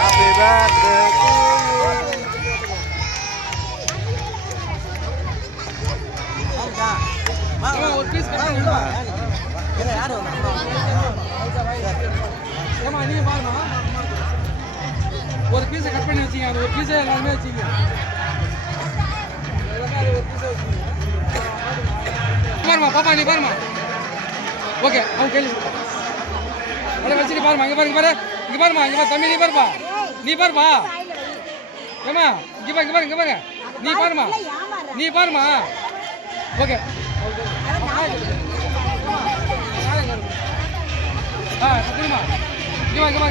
Happy birthday to you. ஒரு piece ஒரு பீஸை கட் பண்ணி வச்சிங்க அது ஒரு பீஸை எல்லாருமே வச்சிங்க பாருமா பாப்பா நீ பாருமா ஓகே அவங்க கேள்வி வச்சுட்டு பாருமா இங்க பாருங்க பாரு இங்க பாருமா இங்க பாரு தம்பி நீ பாருப்பா நீ பாருப்பா ஏமா இங்க பாரு இங்க பாருங்க நீ பாருமா ஓகே ஆ சரிம்மா இங்க வா